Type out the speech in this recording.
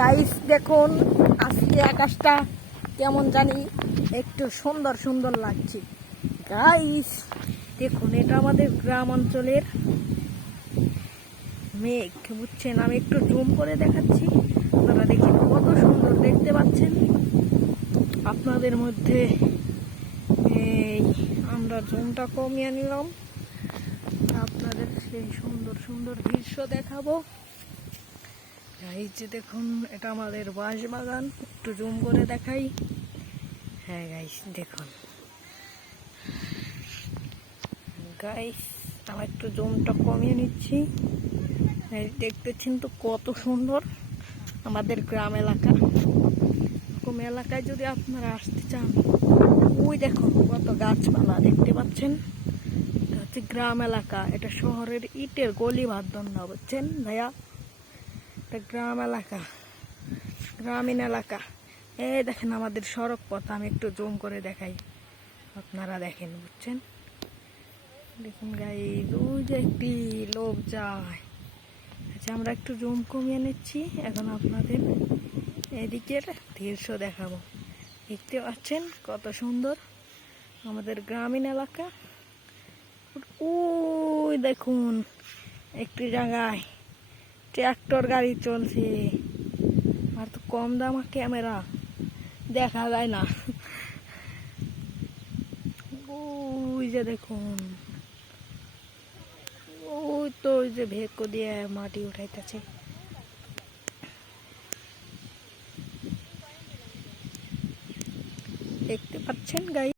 Guys দেখুন আজকে আকাশটা কেমন জানি একটু সুন্দর সুন্দর লাগছে। গাইস দেখুন এটা আমাদের গ্রাম অঞ্চলের মেঘ, বুঝছেন? আমি একটু জুম করে দেখাচ্ছি, আপনারা দেখেন কত সুন্দর দেখতে পাচ্ছেন। আপনাদের মধ্যে এই আমরা জুমটা কমিয়ে নিলাম, আপনাদের সেই সুন্দর সুন্দর দৃশ্য দেখাবো। এই যে দেখুন এটা আমাদের বাঁশ বাগান, একটু জুম করে দেখাই। হ্যাঁ গাইস দেখুন, গাইস আমি একটু জুমটা কমিয়ে নিচ্ছি। দেখতেছেন তো কত সুন্দর আমাদের গ্রাম এলাকা। এরকম এলাকায় যদি আপনারা আসতে চান, ওই দেখুন কত গাছপালা দেখতে পাচ্ছেন। এটা হচ্ছে গ্রাম এলাকা, এটা শহরের ইটের গলি বাঁধন না, বুঝছেন ভাইয়া? এটা গ্রাম এলাকা, গ্রামীণ এলাকা। এই দেখেন আমাদের সড়ক পথ, আমি একটু জুম করে দেখাই, আপনারা দেখেন, বুঝছেন? দেখুন গাইস ওই যে একটি লোক যায়। আচ্ছা আমরা একটু জুম কমিয়ে নিচ্ছি, এখন আপনাদের এদিকের দৃশ্য দেখাবো। দেখতে পাচ্ছেন কত সুন্দর আমাদের গ্রামীণ এলাকা। ওই দেখুন একটি জায়গায় ট্রাক্টর গাড়ি চলছে, আর তো কম দামা ক্যামেরা দেখা যায় না। ওই যে দেখুন, ওই তো ওই যে ভেকো দিয়ে মাটি উঠাইতেছে, দেখতে পাচ্ছেন গাই।